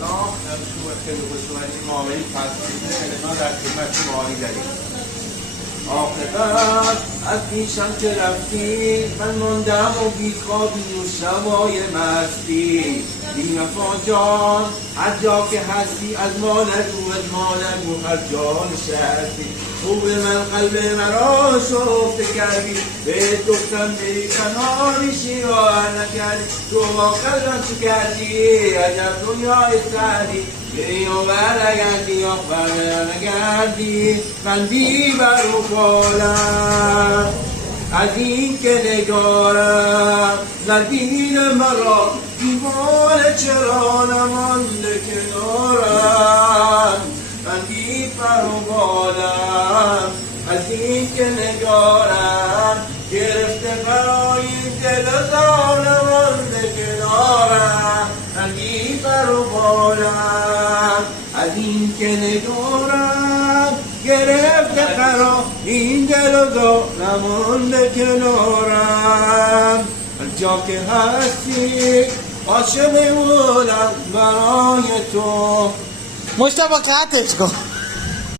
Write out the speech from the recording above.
سلام، شما خیلی خوش اومدید. معامله فصلی ما در خدمت شما داریم. عاقبت از پیشم که رفتی، من ماندم و بیخوابی و شبای مستی. بی وفا جان هر جا که هستی، از ما نگو هر جا نشستی. تو به من قلب مرا شفته کردی، به گفتم بری تنها میشی راحت نکردی. تو با قلبم چه کردی؟ عجب دنیای سردی. بری و برنگردی یا برنگردی، بندی بر بالم از این که نگارم در دین مرا دیوانه چرا نمانده کنارم. بندی بر بالم از این که نگارم، گرفته برای دل نمانده کنارم. بندی بر بالم از این که نگارم، گرفته قرار این دل و نمانده کنارم. هر جا که هستی عاشق بودم برای تو. مشتبه قطعش کن.